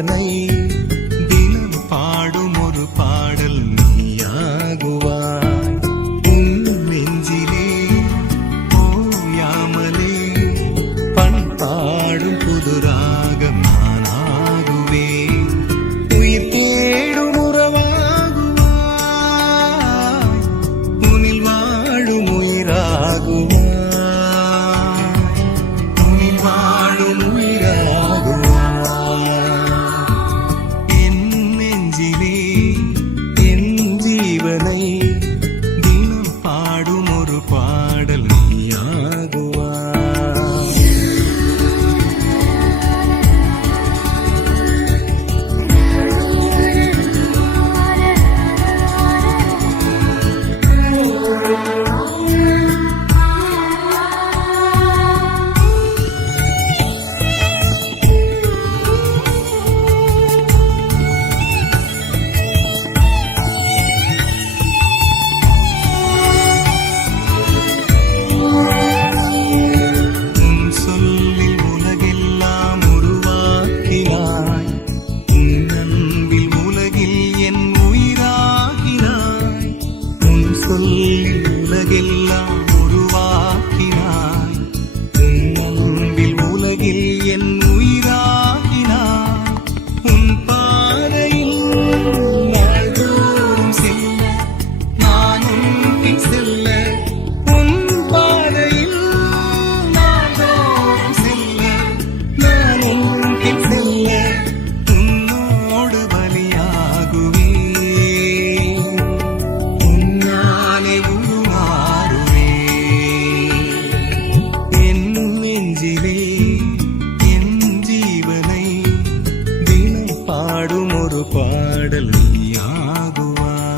ஜீவனை தினம் பாடும் ஒரு பாடல் நீயாகுவாய். உன் நெஞ்சிலே ஓயாமலே பண்பாடும் புது ராகம் நானாகுவேன். உயிர் தேடும் உறவாகுவாய், உனில் வாழும் உயிராகுவாய். தினம் பாடும் ஒரு பாடல் நீயாகுவாய். உலகெல்லாம் உருவாக்கினாய், உன் அன்பில் உலகில் என் உயிராகினாய். உன் பாதையில் நாள்தோறும் செல்ல நானும் செல்ல, உன் பாதையில் நாள்தோறும் செல்ல நானும் செல்ல, உன்னோடு பலியாகுவே. பாடும் ஒரு பாடல் நீயாகுவாய்.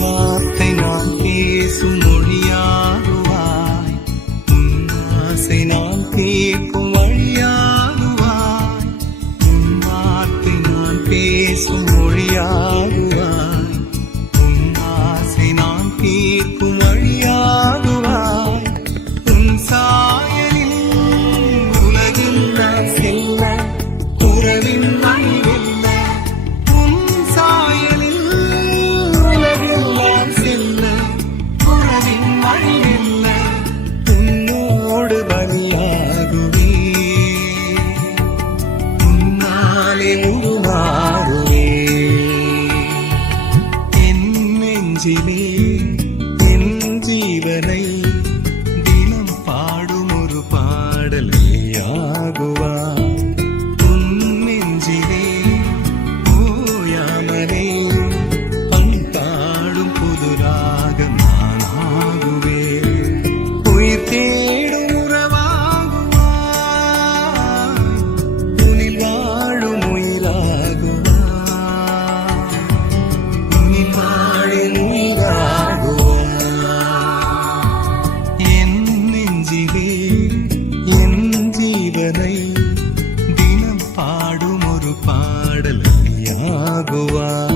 வார்த்தை நான் பேசும் மொழியாகுவாய், உன் ஆசை நான் கேட்கும் வழியாகுவாய். உன் வார்த்தை நான் பேசும் மொழியாகுவாய், உன் ஆசை நான் கேட்கும் வழியாகுவாய். உன் சாயலில் உலகில் நான் செல்ல உறவின் வழி வெல்ல, உன் சாயலில் உன்னோடு பலியாகுவே. உன்னாலே உருமாறுவே. என் நெஞ்சிலே என் ஜீவனை தினம் பாடும் ஒரு பாடல் நீயாகுவாய். உன் நெஞ்சிலே ஓயாமலே பண்பாடும் புது ராகம் நானாகுவே. உயிர் தேடும் உறவாகுவாய், உனில் வாழும் உயிராகுவாய். உனில் வாழும் உயிராகுவாய். என் நெஞ்சிலே என் ஜீவனை தினம் பாடும் ஒரு பாடல் நீயாகுவாய்.